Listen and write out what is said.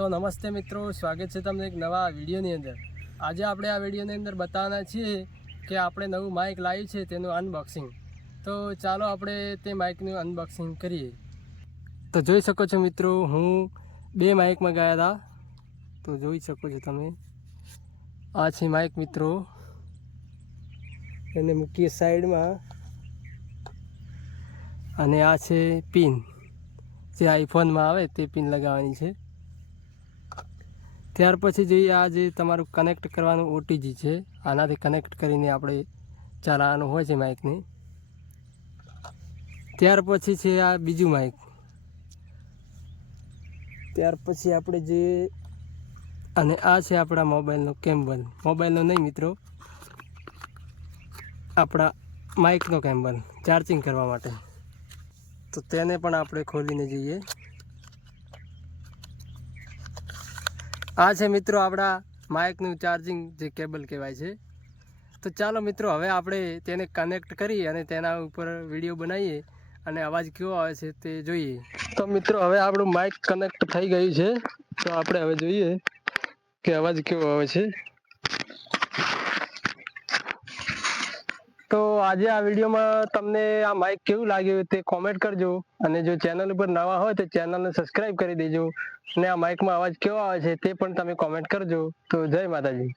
તો નમસ્તે મિત્રો, સ્વાગત છે તમને એક નવા વિડીયોની અંદર। આજે આપણે આ વિડીયોની અંદર બતાવવાના છીએ કે આપણે નવું માઇક લાવ્યું છે તેનું અનબોક્સિંગ। તો ચાલો આપણે તે માઇકનું અનબોક્સિંગ કરીએ। તો જોઈ શકો છો મિત્રો, હું 2 માઇક મંગાવ્યા હતા। તો જોઈ શકો છો તમે, આ છે માઇક મિત્રો, એને મૂકીએ સાઈડમાં, અને આ છે પિન, જે આઈફોનમાં આવે તે પિન લગાવવાની છે। ત્યાર પછી જોઈએ આ જે તમારું કનેક્ટ કરવાનું ઓટીજી છે, આનાથી કનેક્ટ કરીને આપણે ચલાવવાનું હોય છે માઇકને। ત્યાર પછી છે આ બીજું માઇક। ત્યાર પછી આપણે જે, અને આ છે આપણા મોબાઈલનો કેબલ, મોબાઈલનો નહીં મિત્રો, આપણા માઇકનો કેબલ ચાર્જિંગ કરવા માટે। તો તેને પણ આપણે ખોલીને જોઈએ। આ છે મિત્રો આપણા માઇકનું ચાર્જિંગ જે કેબલ કહેવાય છે। તો ચાલો મિત્રો, હવે આપણે તેને કનેક્ટ કરી અને તેના ઉપર વિડીયો બનાવીએ અને અવાજ કેવો આવે છે તે જોઈએ। તો મિત્રો, હવે આપણું માઇક કનેક્ટ થઈ ગયું છે। તો આપણે હવે જોઈએ કે અવાજ કેવો આવે છે। તો આજે આ વિડીયોમાં તમને આ માઇક કેવું લાગ્યું તે કોમેન્ટ કરજો, અને જો ચેનલ ઉપર નવા હોય તો ચેનલને સબસ્ક્રાઈબ કરી દેજો, અને આ માઇકમાં અવાજ કેવો આવે છે તે પણ તમે કોમેન્ટ કરજો। તો જય માતાજી।